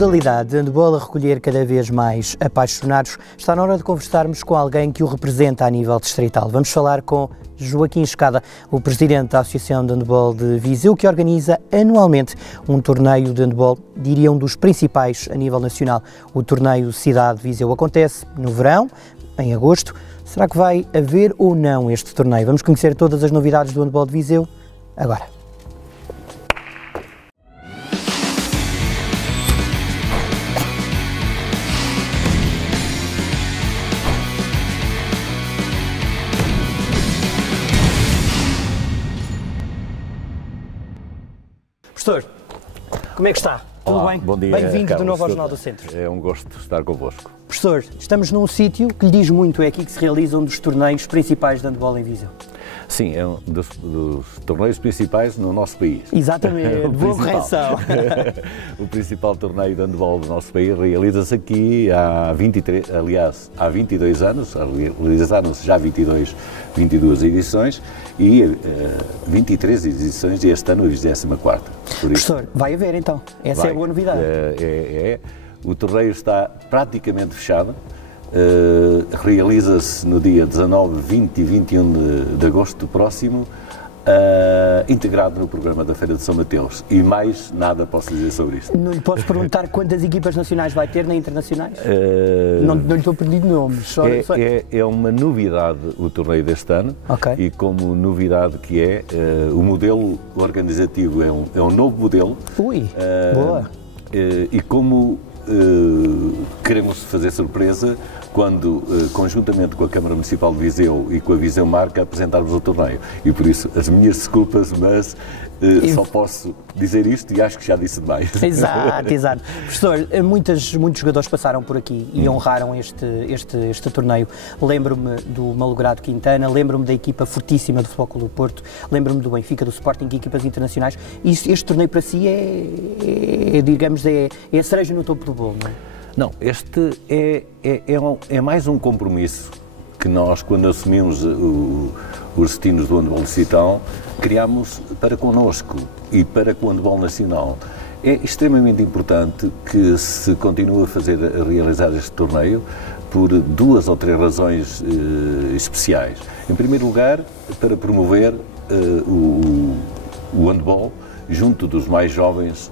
modalidade de handball a recolher cada vez mais apaixonados, está na hora de conversarmos com alguém que o representa a nível distrital. Vamos falar com Joaquim Escada, o presidente da Associação de Handball de Viseu, que organiza anualmente um torneio de handball, diria um dos principais a nível nacional. O torneio Cidade de Viseu acontece no verão, em agosto. Será que vai haver ou não este torneio? Vamos conhecer todas as novidades do handball de Viseu agora. Professor, como é que está? Tudo bem? Bom dia. Bem-vindo de novo ao Jornal do Centro. É um gosto estar convosco. Professor, estamos num sítio que lhe diz muito, é aqui que se realiza um dos torneios principais de handball em Viseu. Sim, é um dos torneios principais no nosso país. Exatamente, boa correção. O principal torneio de handball do nosso país realiza-se aqui há 22 anos, realizaram-se já 22 edições e 23 edições e este ano a 24ª. Professor, vai haver então, essa é a boa novidade. O torneio está praticamente fechado. Realiza-se no dia 19, 20 e 21 de agosto próximo, integrado no programa da Feira de São Mateus. E mais nada posso dizer sobre isto. Não lhe posso perguntar quantas equipas nacionais vai ter, nem internacionais? Não lhe estou a pedir nomes. É uma novidade o torneio deste ano, okay. E como novidade que o modelo organizativo é um novo modelo. Boa! E como queremos fazer surpresa quando, conjuntamente com a Câmara Municipal de Viseu e com a Viseu Marca, apresentarmos o torneio. E por isso, as minhas desculpas, mas só posso dizer isto e acho que já disse demais. Exato. Professor, muitos jogadores passaram por aqui e honraram este torneio. Lembro-me do Malogrado Quintana, lembro-me da equipa fortíssima do Futebol Clube do Porto, lembro-me do Benfica, do Sporting, equipas internacionais. E este torneio para si é a cereja no topo do bolo, não é? Não, este é mais um compromisso que nós, quando assumimos os destinos do handball distrital, criámos para connosco e para com o handball nacional. É extremamente importante que se continue a realizar este torneio por duas ou três razões especiais. Em primeiro lugar, para promover o handball junto dos mais jovens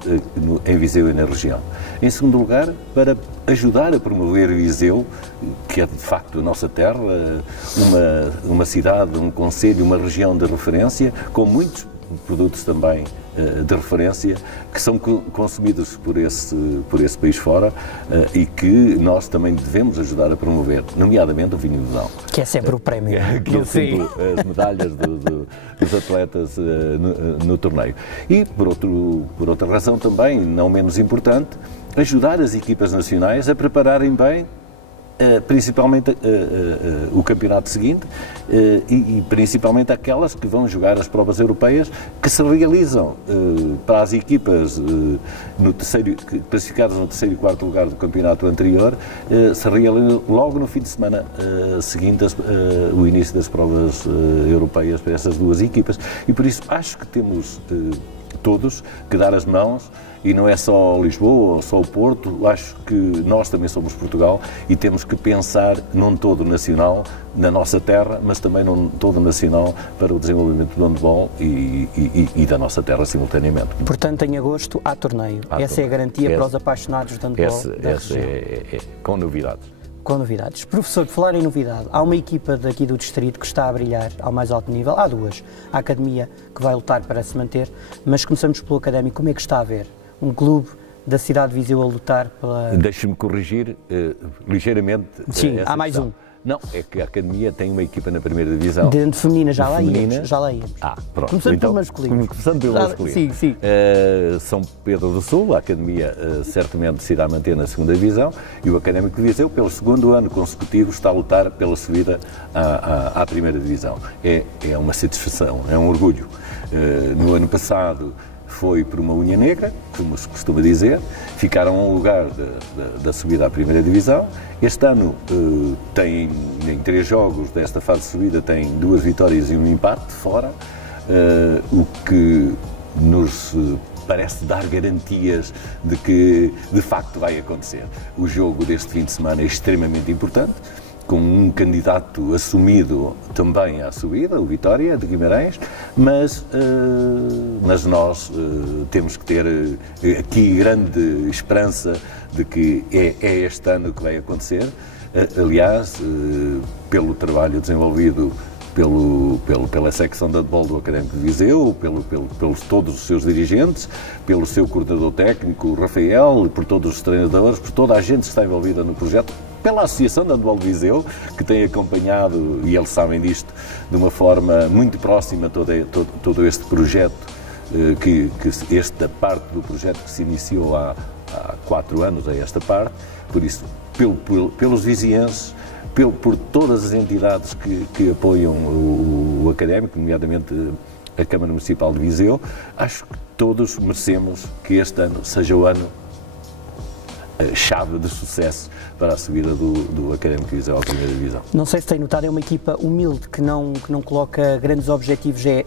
em Viseu e na região. Em segundo lugar, para ajudar a promover Viseu, que é de facto a nossa terra, uma cidade, um concelho, uma região de referência, com muitos produtos também de referência, que são consumidos por esse país fora e que nós também devemos ajudar a promover, nomeadamente o vinho do Dão. Que é sempre o prémio. Que é sempre as medalhas dos atletas no torneio. E, por outra razão também, não menos importante, ajudar as equipas nacionais a prepararem bem principalmente o campeonato seguinte e principalmente aquelas que vão jogar as provas europeias que se realizam para as equipas classificadas no terceiro e quarto lugar do campeonato anterior, se realizam logo no fim de semana seguinte o início das provas europeias para essas duas equipas. E por isso acho que temos todos que dar as mãos. E não é só Lisboa ou só o Porto, acho que nós também somos Portugal e temos que pensar num todo nacional, na nossa terra, mas também num todo nacional para o desenvolvimento do handball e da nossa terra simultaneamente. Portanto, em agosto há torneio. Essa é a garantia para os apaixonados de handball da região. Com novidades. Com novidades. Professor, por falar em novidade, há uma equipa daqui do distrito que está a brilhar ao mais alto nível. Há duas. A Academia, que vai lutar para se manter, mas começamos pelo Académico. Como é que está a ver um clube da cidade de Viseu a lutar pela... Deixe-me corrigir ligeiramente. Sim, há mais um. Não, é que a Academia tem uma equipa na primeira divisão. De feminina, já lá íamos. Pronto. Começando pelo masculino. Começando pelo masculino. Sim. São Pedro do Sul, a Academia certamente se irá manter na segunda divisão e o Académico de Viseu, pelo segundo ano consecutivo, está a lutar pela subida à primeira divisão. É uma satisfação, é um orgulho. No ano passado foi por uma unha negra, como se costuma dizer, ficaram a um lugar da subida à primeira divisão. Este ano tem, em 3 jogos desta fase de subida, tem 2 vitórias e um empate fora, o que nos parece dar garantias de que de facto vai acontecer. O jogo deste fim de semana é extremamente importante, com um candidato assumido também à subida, o Vitória de Guimarães, mas nós temos que ter aqui grande esperança de que é este ano que vai acontecer. Aliás, pelo trabalho desenvolvido pela secção de handball do Académico de Viseu, pelos todos os seus dirigentes, pelo seu coordenador técnico, o Rafael, por todos os treinadores, por toda a gente que está envolvida no projeto, pela Associação de Handball de Viseu, que tem acompanhado, e eles sabem disto, de uma forma muito próxima todo este projeto, esta parte do projeto que se iniciou há 4 anos a esta parte, por isso, pelos vizienses, por todas as entidades que apoiam o Académico, nomeadamente a Câmara Municipal de Viseu, acho que todos merecemos que este ano seja o ano chave de sucesso para a subida do Académico de Viseu à primeira divisão. Não sei se tem notado, é uma equipa humilde que não coloca grandes objetivos, é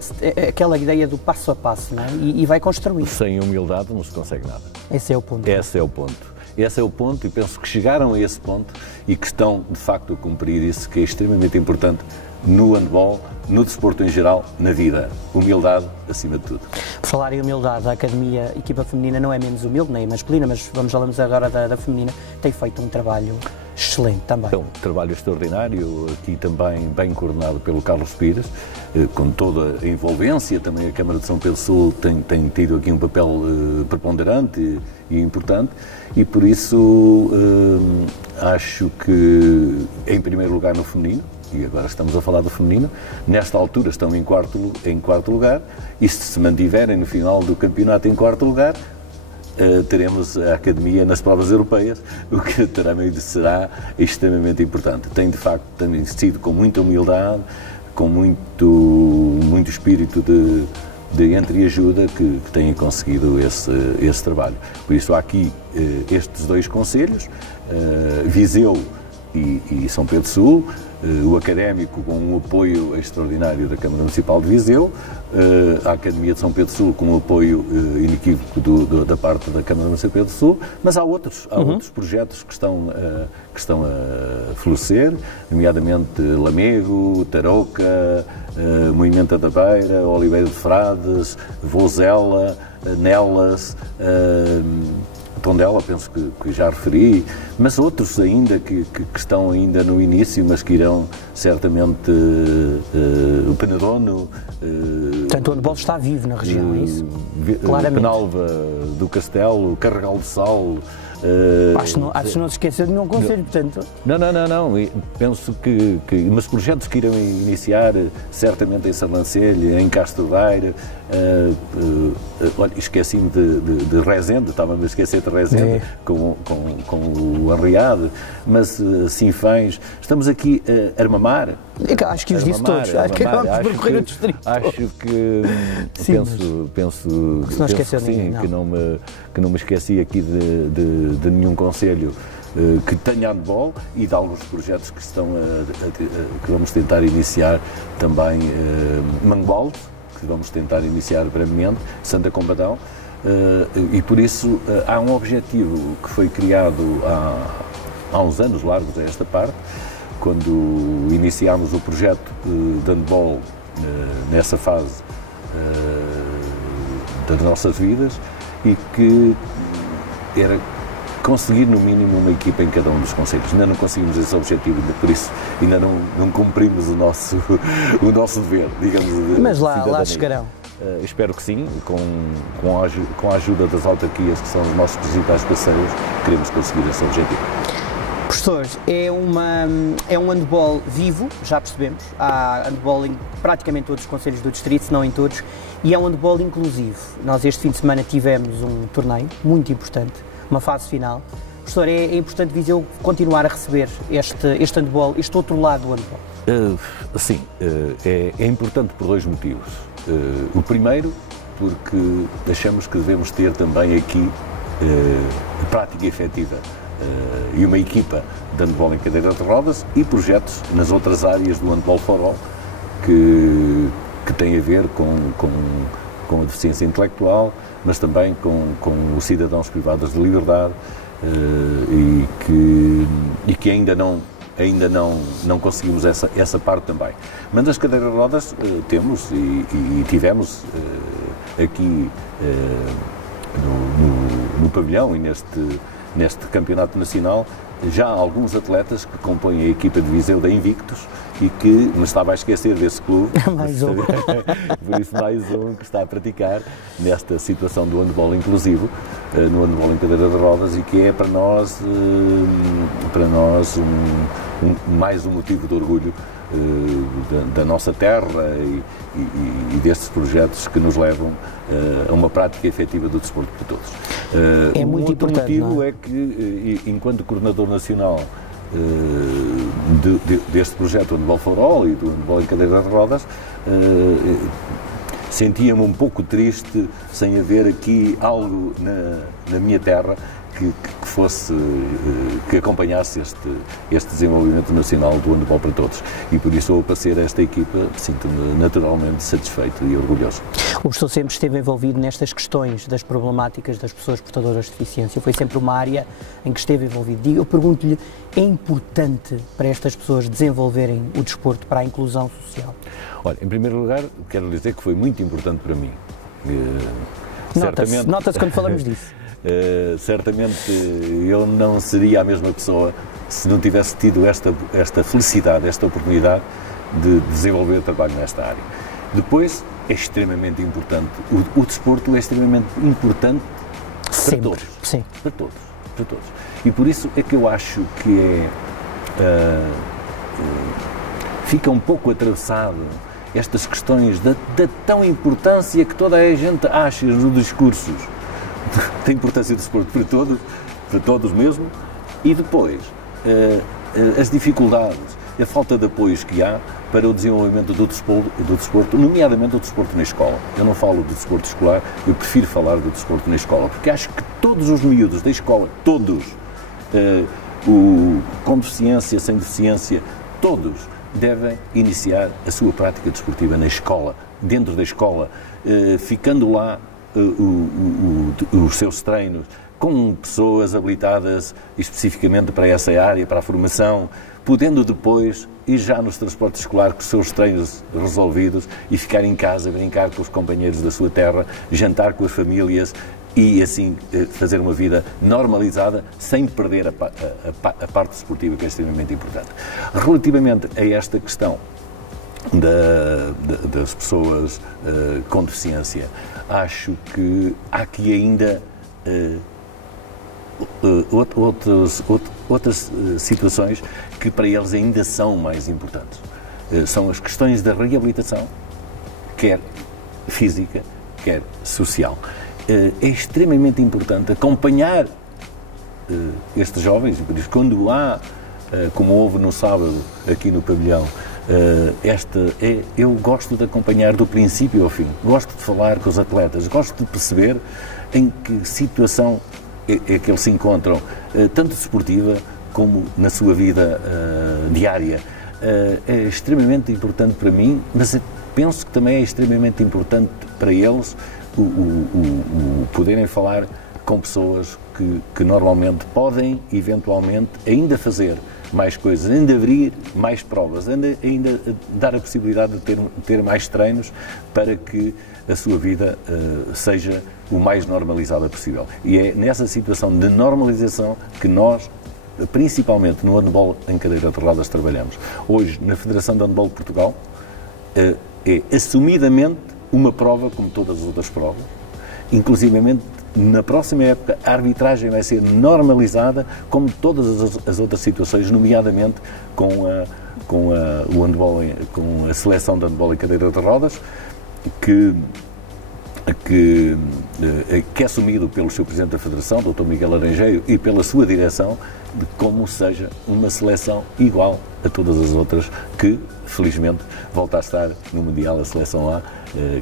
aquela ideia do passo a passo, não é? E vai construir. Sem humildade não se consegue nada. Esse é o ponto. Esse é o ponto. Esse é o ponto e penso que chegaram a esse ponto e que estão, de facto, a cumprir isso que é extremamente importante no handball, no desporto em geral, na vida. Humildade, acima de tudo. Por falar em humildade, a Academia, a equipa feminina não é menos humilde, nem masculina, mas falamos agora da feminina, tem feito um trabalho excelente também. É um trabalho extraordinário, aqui também bem coordenado pelo Carlos Pires, com toda a envolvência, também a Câmara de São Pedro Sul tem tido aqui um papel preponderante e importante, e por isso acho que, em primeiro lugar no feminino, e agora estamos a falar do feminino, nesta altura estão em quarto lugar, e se mantiverem no final do campeonato em quarto lugar, teremos a Academia nas provas europeias, o que também será extremamente importante. Tem, de facto, também sido com muita humildade, com muito espírito de entreajuda que têm conseguido esse trabalho. Por isso há aqui estes dois concelhos, Viseu e São Pedro Sul, o Académico com um apoio extraordinário da Câmara Municipal de Viseu, a Academia de São Pedro Sul com um apoio inequívoco da parte da Câmara Municipal de Sul, mas há outros projetos que estão a florescer, nomeadamente Lamego, Tarouca, Moimenta da Beira, Oliveira de Frades, Vozela, Nelas, Tondela, penso que já referi, mas outros ainda que estão ainda no início, mas que irão certamente, o Penedono... Portanto, o handball está vivo na região, é isso? Claramente. Penalva do Castelo, Carregal do Sal... acho que não se esqueceu de nenhum conselho, portanto... Não. Penso que... Mas projetos que irão iniciar, certamente em Sarmancelho, em Castro Daire, olha, esqueci-me de Rezende, estava-me a esquecer de Rezende, com o Arriade, mas Sinfãs, estamos aqui a Armamar. Acho que os disse todos, acho que acabamos por correr o distrito. Acho que... penso que se não esqueceu de ninguém, que não me esqueci aqui de nenhum concelho que tenha handball e de alguns projetos que vamos tentar iniciar também, Mangualde, que vamos tentar iniciar brevemente, Santa Combadão, e por isso há um objetivo que foi criado há uns anos largos a esta parte, quando iniciámos o projeto de handball nessa fase das nossas vidas, e que era conseguir no mínimo uma equipa em cada um dos concelhos. Ainda não conseguimos esse objetivo, por isso ainda não cumprimos o nosso dever, digamos. Mas lá chegarão. Espero que sim, com a ajuda das autarquias, que são os nossos principais parceiros, queremos conseguir esse objetivo. Professores, é um handball vivo, já percebemos, há handball em praticamente todos os concelhos do distrito, se não em todos, e é um handball inclusivo. Nós este fim de semana tivemos um torneio muito importante, uma fase final. Professor, é importante Viseu continuar a receber este handball, este outro lado do handball? Sim, é importante por dois motivos. O primeiro, porque achamos que devemos ter também aqui prática efetiva e uma equipa de handball em cadeira de rodas e projetos nas outras áreas do handball for all que tem a ver com com a deficiência intelectual, mas também com os cidadãos privados de liberdade e que ainda não conseguimos essa parte também. Mas as cadeiras de rodas temos e tivemos aqui no pavilhão e neste campeonato nacional já há alguns atletas que compõem a equipa de Viseu da Invictus e que me estava a esquecer desse clube. Mais um. Por isso, mais um que está a praticar nesta situação do handball inclusivo, no handball em cadeira de rodas, e que é para nós mais um motivo de orgulho da nossa terra e destes projetos que nos levam a uma prática efetiva do desporto para todos. É muito outro importante, motivo não é? é que, enquanto coordenador nacional deste projeto Handball for All e do handball em cadeira de rodas, sentia-me um pouco triste sem haver aqui algo na minha terra que acompanhasse este desenvolvimento nacional do handball para todos. E por isso, ao aparecer esta equipa, sinto-me naturalmente satisfeito e orgulhoso. O professor sempre esteve envolvido nestas questões das problemáticas das pessoas portadoras de deficiência. Foi sempre uma área em que esteve envolvido. Eu pergunto-lhe, é importante para estas pessoas desenvolverem o desporto para a inclusão social? Olha, em primeiro lugar, quero dizer que foi muito importante para mim. Nota-se quando falamos disso. Certamente eu não seria a mesma pessoa se não tivesse tido esta felicidade, esta oportunidade de desenvolver trabalho nesta área. Depois, é extremamente importante, o desporto é extremamente importante para todos. Sim. Para todos. E por isso é que eu acho que fica um pouco atravessado estas questões da tão importância que toda a gente acha nos discursos da importância do desporto para todos mesmo, e depois as dificuldades, a falta de apoios que há para o desenvolvimento do desporto, nomeadamente o desporto na escola. Eu não falo do desporto escolar, eu prefiro falar do desporto na escola, porque acho que todos os miúdos da escola, todos, com deficiência, sem deficiência, todos devem iniciar a sua prática desportiva na escola, dentro da escola, ficando lá os seus treinos com pessoas habilitadas especificamente para essa área, para a formação, podendo depois ir já nos transportes escolares com os seus treinos resolvidos e ficar em casa, brincar com os companheiros da sua terra, jantar com as famílias e assim fazer uma vida normalizada sem perder a parte esportiva, que é extremamente importante. Relativamente a esta questão das pessoas com deficiência, acho que há aqui ainda outras situações que para eles ainda são mais importantes. São as questões da reabilitação, quer física, quer social. É extremamente importante acompanhar estes jovens, e por isso quando há, como houve no sábado aqui no pavilhão, eu gosto de acompanhar do princípio ao fim, gosto de falar com os atletas, gosto de perceber em que situação é que eles se encontram, tanto desportiva como na sua vida diária. É extremamente importante para mim, mas penso que também é extremamente importante para eles o poderem falar com pessoas que normalmente podem, eventualmente, ainda fazer mais coisas, ainda abrir mais provas, ainda dar a possibilidade de ter mais treinos para que a sua vida seja o mais normalizada possível. E é nessa situação de normalização que nós, principalmente no handball em cadeira de rodas, trabalhamos. Hoje, na Federação de Handball de Portugal, é assumidamente uma prova como todas as outras provas, inclusivamente na próxima época a arbitragem vai ser normalizada como todas as outras situações, nomeadamente com o handball, com a seleção de handball em cadeira de rodas, que é assumido pelo seu Presidente da Federação, Dr. Miguel Laranjeiro, e pela sua direção, de como seja uma seleção igual a todas as outras, que, felizmente, volta a estar no Mundial a seleção A,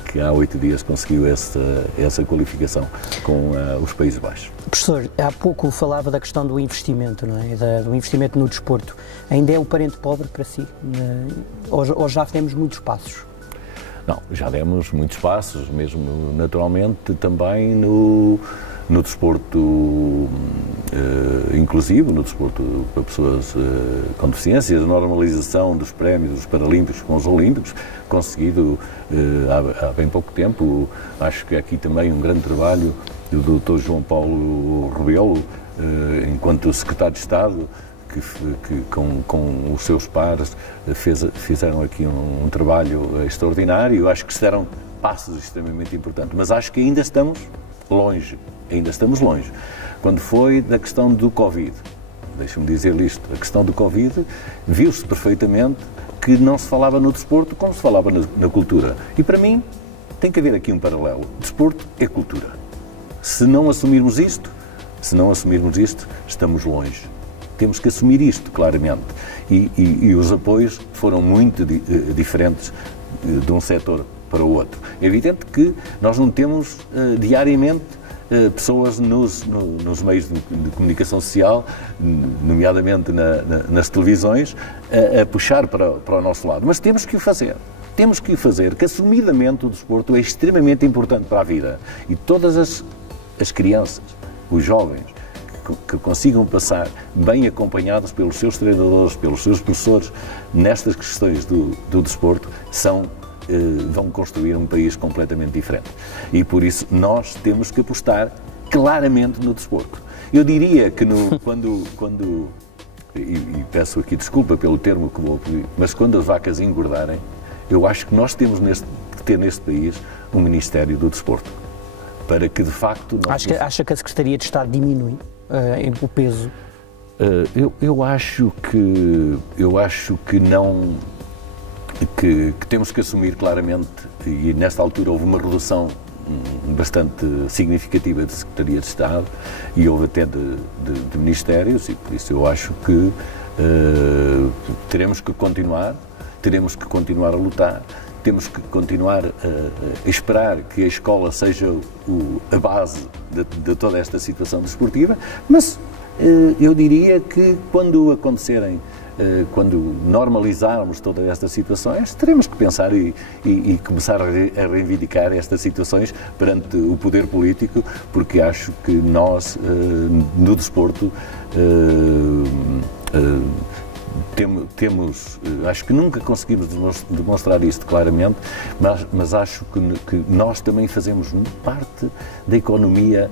que há 8 dias conseguiu essa qualificação com os Países Baixos. Professor, há pouco falava da questão do investimento, não é? Do investimento no desporto. Ainda é o parente pobre para si? Ou já temos muitos passos? Não, já demos muitos passos, mesmo naturalmente também no desporto inclusivo, no desporto para pessoas com deficiências, a normalização dos prémios dos Paralímpicos com os Olímpicos, conseguido há bem pouco tempo. Acho que aqui também um grande trabalho do Dr. João Paulo Rebelo, enquanto Secretário de Estado, que com os seus pares fizeram aqui um trabalho extraordinário. Acho que se deram passos extremamente importantes, mas acho que ainda estamos longe. Quando foi da questão do Covid, deixa-me dizer isto, a questão do Covid, viu-se perfeitamente que não se falava no desporto como se falava na cultura. E para mim, tem que haver aqui um paralelo. Desporto é cultura. Se não assumirmos isto, estamos longe. Temos que assumir isto, claramente. E os apoios foram muito diferentes de um setor para o outro. É evidente que nós não temos diariamente pessoas nos meios de comunicação social, nomeadamente nas televisões, a puxar para o nosso lado. Mas temos que o fazer. Que assumidamente o desporto é extremamente importante para a vida. E todas as crianças, os jovens, que consigam passar bem acompanhados pelos seus treinadores, pelos seus professores, nestas questões do desporto, vão construir um país completamente diferente. E por isso nós temos que apostar claramente no desporto. Eu diria que e peço aqui desculpa pelo termo que vou pedir, mas quando as vacas engordarem, eu acho que nós temos que ter neste país um Ministério do Desporto, para que de facto... Acha que a Secretaria de Estado diminui o peso? Eu acho que não... Que temos que assumir claramente, e nesta altura houve uma redução bastante significativa de Secretaria de Estado e houve até de ministérios, e por isso eu acho que teremos que continuar a lutar, temos que continuar a esperar que a escola seja a base de toda esta situação desportiva, mas eu diria que quando normalizarmos todas estas situações, teremos que pensar e começar a reivindicar estas situações perante o poder político, porque acho que nós, no desporto, acho que nunca conseguimos demonstrar isto claramente, mas acho que nós também fazemos parte da economia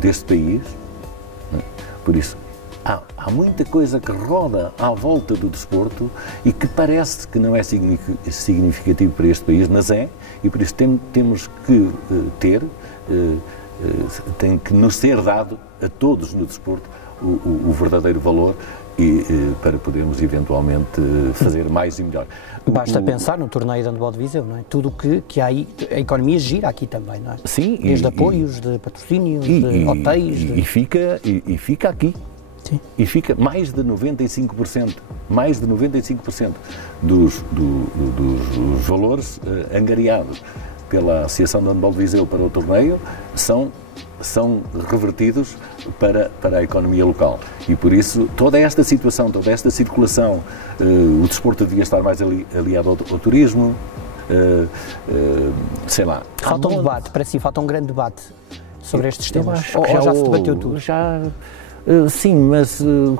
deste país. Por isso, há muita coisa que roda à volta do desporto e que parece que não é significativo para este país, mas é, e por isso temos que tem que nos ser dado a todos no desporto o verdadeiro valor para podermos eventualmente fazer mais e melhor. Basta pensar no torneio de handball de Viseu, não é? Tudo que há aí, a economia gira aqui também, não é? Sim. Desde apoios, de patrocínios, de hotéis... E fica aqui. Sim. E fica mais de 95% dos valores angariados pela Associação de Handball de Viseu para o torneio são revertidos para a economia local. E por isso, toda esta situação, toda esta circulação, o desporto devia estar mais aliado ao turismo, sei lá. Falta um debate, para si, falta um grande debate sobre estes temas. Ou já se debateu tudo? Sim, mas o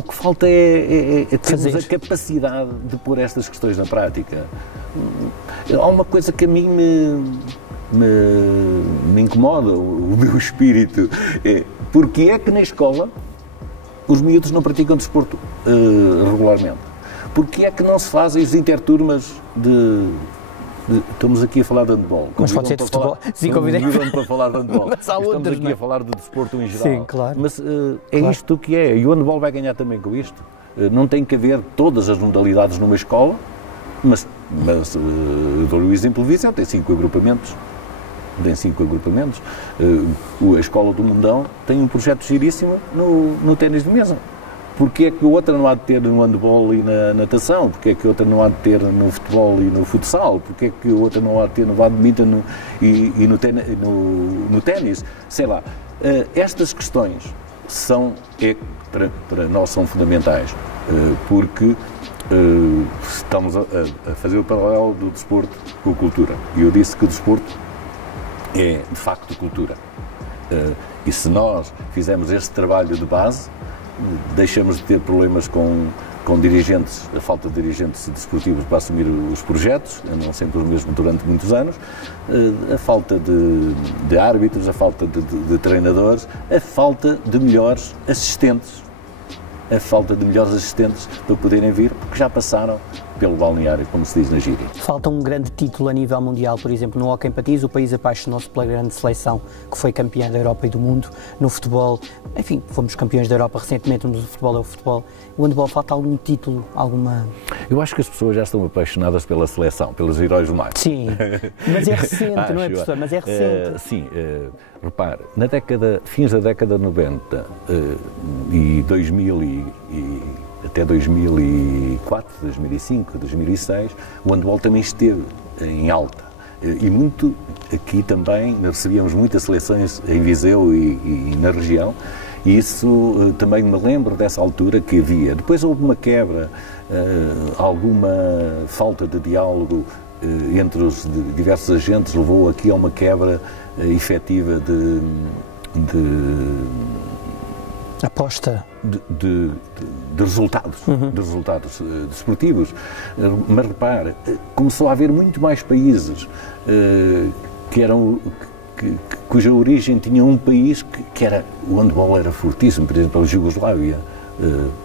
que falta é termos a capacidade de pôr estas questões na prática. Há uma coisa que a mim me incomoda, o meu espírito, porque é que na escola os miúdos não praticam desporto regularmente? Porque é que não se fazem os interturmas estamos aqui a falar de handball. Mas pode ser de futebol. Sim, convidam-me para falar de handball. Estamos aqui a falar de desporto em geral. Sim, claro. Mas isto que é. E o handball vai ganhar também com isto. Não tem que haver todas as modalidades numa escola, mas eu dou-lhe o exemplo de Viseu, tem 5 agrupamentos. A Escola do Mundão tem um projeto giríssimo no ténis de mesa. Porque é que a outra não há de ter no handball e na natação? Porque é que a outra não há de ter no futebol e no futsal? Porque é que a outra não há de ter no badminton e no ténis? Sei lá. Estas questões para nós são fundamentais, porque estamos a fazer o paralelo do desporto com a cultura. E eu disse que o desporto é, de facto, cultura. E se nós fizermos este trabalho de base, deixamos de ter problemas com dirigentes, a falta de dirigentes desportivos para assumir os projetos, não sempre os mesmos durante muitos anos, a falta de árbitros, a falta de treinadores, a falta de melhores assistentes. Para poderem vir, porque já passaram pelo balneário, como se diz na gíria. Falta um grande título a nível mundial, por exemplo, no hóquei em patins, o país apaixonou-se pela grande seleção que foi campeã da Europa e do mundo. No futebol, enfim, fomos campeões da Europa recentemente, no futebol é o futebol. O handball, falta algum título, alguma... Eu acho que as pessoas já estão apaixonadas pela seleção, pelos heróis do mar. Sim, mas é recente, não é, professor? Mas é recente. Sim, repare, fins da década de 90 e 2000 e até 2004, 2005, 2006, o handball também esteve em alta. E muito aqui também, recebíamos muitas seleções em Viseu e na região, e isso também me lembro dessa altura que havia. Depois houve uma quebra, alguma falta de diálogo entre os diversos agentes, levou aqui a uma quebra efetiva de aposta de resultados, de resultados desportivos. Mas repare, começou a haver muito mais países cuja origem tinha um país que era, o handball era fortíssimo, por exemplo, a Jugoslávia,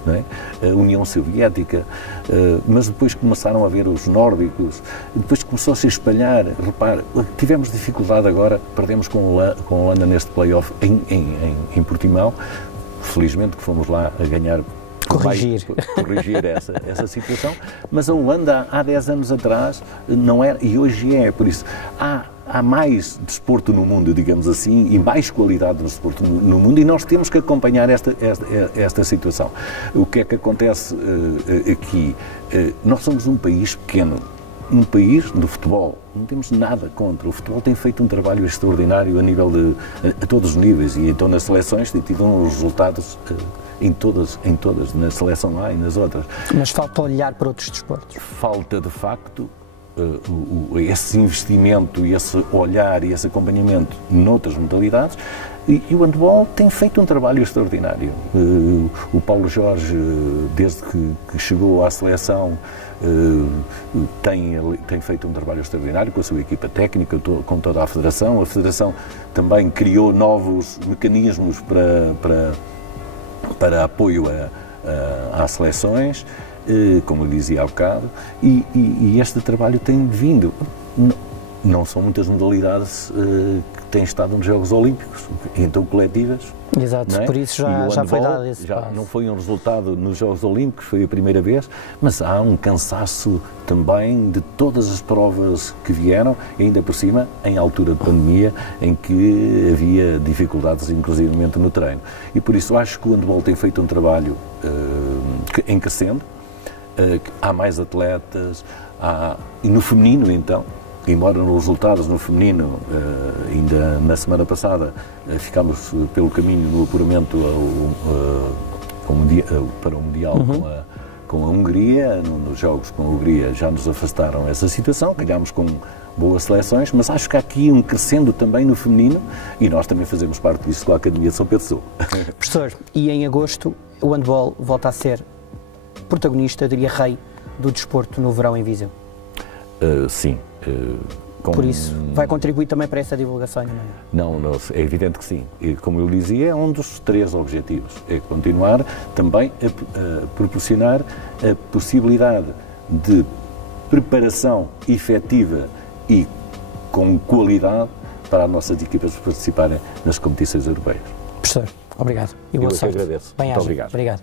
não é? A União Soviética, mas depois começaram a haver os nórdicos, depois começou-se a espalhar. Repare, tivemos dificuldade agora, perdemos com a Holanda neste play-off em Portimão. Felizmente que fomos lá a ganhar, corrigir essa situação, mas a Holanda há 10 anos atrás não era, e hoje é, por isso há mais desporto no mundo, digamos assim, e mais qualidade de desporto no mundo, e nós temos que acompanhar esta situação. O que é que acontece aqui? Nós somos um país pequeno, um país do futebol, não temos nada contra. O futebol tem feito um trabalho extraordinário a nível a todos os níveis, e então nas seleções tem tido uns resultados em todas, na seleção A e nas outras. Mas falta olhar para outros desportos. Falta, de facto, esse investimento, esse olhar e esse acompanhamento noutras modalidades, e o handball tem feito um trabalho extraordinário. O Paulo Jorge, desde que chegou à seleção, tem feito um trabalho extraordinário com a sua equipa técnica, com toda a Federação. A Federação também criou novos mecanismos para apoio às seleções, como eu dizia há bocado, e este trabalho tem vindo. Não são muitas modalidades que têm estado nos Jogos Olímpicos, então coletivas. Exato, não é? Por isso já foi dado esse passo. Não foi um resultado nos Jogos Olímpicos, foi a primeira vez, mas há um cansaço também de todas as provas que vieram, e ainda por cima em altura de pandemia, em que havia dificuldades inclusivamente no treino. E por isso acho que o handball tem feito um trabalho em crescendo, há mais atletas, e no feminino então, embora nos resultados no feminino, ainda na semana passada, ficámos pelo caminho no apuramento para o Mundial com a Hungria, nos jogos com a Hungria já nos afastaram essa situação, ganhámos com boas seleções, mas acho que há aqui um crescendo também no feminino, e nós também fazemos parte disso com a Academia de São Pedro Sul. Professor, e em agosto o handball volta a ser protagonista, eu diria rei, do desporto no verão em Viseu? Sim. Por isso, vai contribuir também para essa divulgação? Não, é evidente que sim. E, como eu dizia, é um dos 3 objetivos. É continuar também a proporcionar a possibilidade de preparação efetiva e com qualidade para as nossas equipas participarem nas competições europeias. Professor, obrigado. E boa sorte. Eu que agradeço. Muito obrigado. Obrigado.